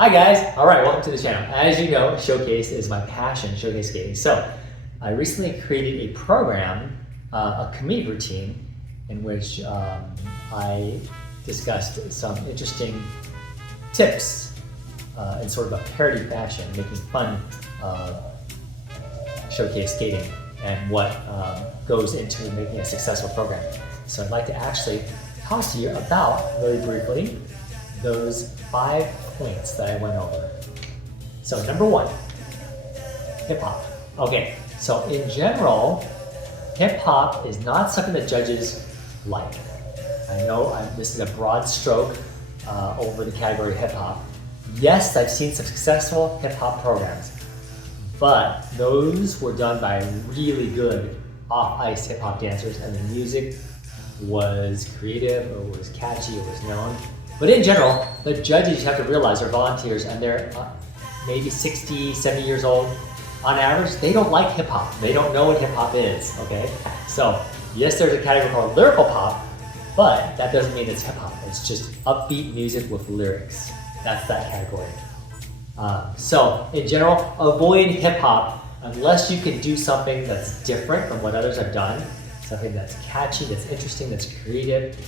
Hi guys! Alright, welcome to the channel. As you know, Showcase is my passion, showcase skating. So, I recently created a program, a community routine, in which I discussed some interesting tips in sort of a parody fashion, making fun of showcase skating and what goes into making a successful program. So I'd like to actually talk to you about, really briefly, those 5 points that I went over. So number 1, hip hop. Okay, so in general, hip hop is not something that judges like. I know this is a broad stroke over the category of hip hop. Yes, I've seen some successful hip hop programs, but those were done by really good off-ice hip hop dancers, and the music was creative, or was catchy, or was known. But in general, the judges, you have to realize, are volunteers, and they're maybe 60, 70 years old. On average, they don't like hip hop. They don't know what hip hop is, okay? So, yes, there's a category called lyrical pop, but that doesn't mean it's hip hop. It's just upbeat music with lyrics. That's that category. So, in general, avoid hip hop unless you can do something that's different from what others have done, something that's catchy, that's interesting, that's creative.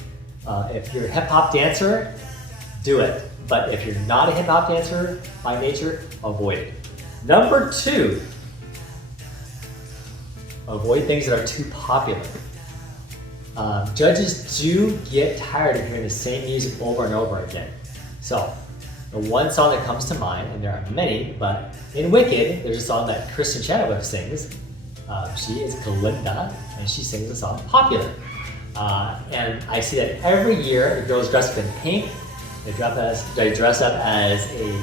If you're a hip hop dancer, do it. But if you're not a hip hop dancer by nature, avoid it. Number 2, avoid things that are too popular. Judges do get tired of hearing the same music over and over again. So, the one song that comes to mind, and there are many, but in Wicked, there's a song that Kristen Chenoweth sings. She is Glinda, and she sings the song Popular. And I see that every year the girls dress up in pink. They dress up as a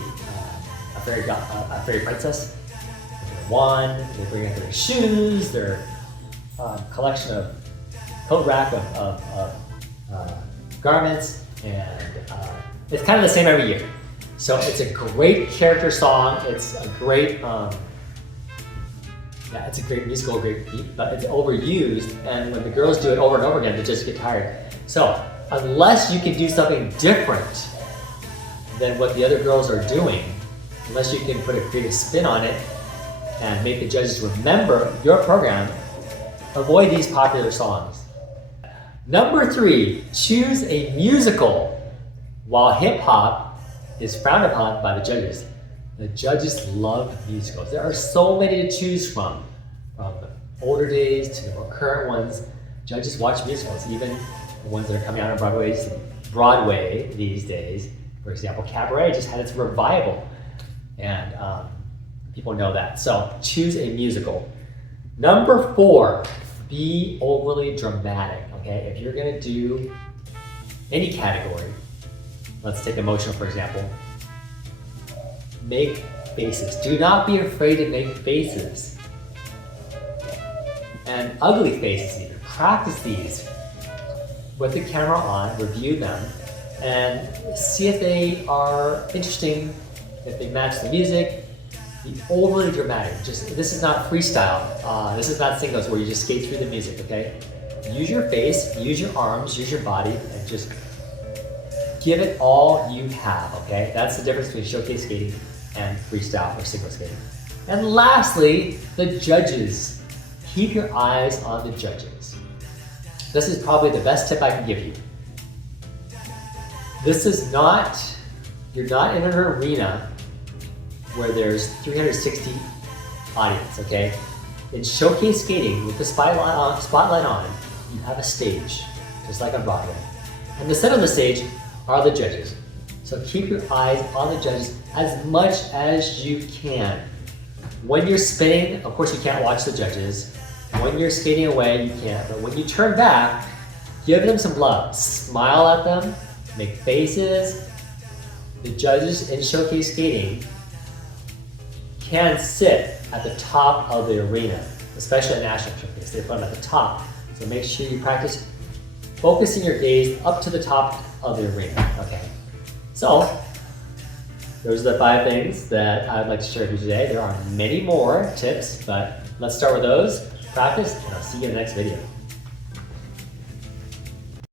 fairy princess. Their wand. They bring out their shoes. Their collection of coat rack of garments, and it's kind of the same every year. So it's a great character song. It's a great it's a great musical, great beat, but it's overused, and when the girls do it over and over again, they just get tired. So, unless you can do something different than what the other girls are doing, unless you can put a creative spin on it and make the judges remember your program, avoid these popular songs. Number 3, choose a musical. While hip-hop is frowned upon by the judges love musicals. There are so many to choose from the older days to the more current ones. Judges watch musicals, even the ones that are coming out on Broadway these days. For example, Cabaret just had its revival, and people know that. So choose a musical. Number 4, be overly dramatic, okay? If you're gonna do any category, let's take emotional, for example, make faces. Do not be afraid to make faces. And ugly faces even. Practice these with the camera on, review them, and see if they are interesting, if they match the music. Be overly dramatic. This is not freestyle. This is not singles where you just skate through the music, okay? Use your face, use your arms, use your body, and just give it all you have, okay? That's the difference between showcase skating and freestyle or single skating. And lastly, the judges. Keep your eyes on the judges. This is probably the best tip I can give you. You're not in an arena where there's 360 audience, okay? In showcase skating, with the spotlight on, you have a stage, just like on Broadway. And the center of the stage are the judges. So keep your eyes on the judges as much as you can. When you're spinning, of course you can't watch the judges. When you're skating away, you can't. But when you turn back, give them some love. Smile at them, make faces. The judges in showcase skating can sit at the top of the arena, especially at National Showcase. They put them at the top. So make sure you practice focusing your gaze up to the top of the arena, okay? So, those are the 5 things that I would like to share with you today. There are many more tips, but let's start with those. Practice, and I'll see you in the next video.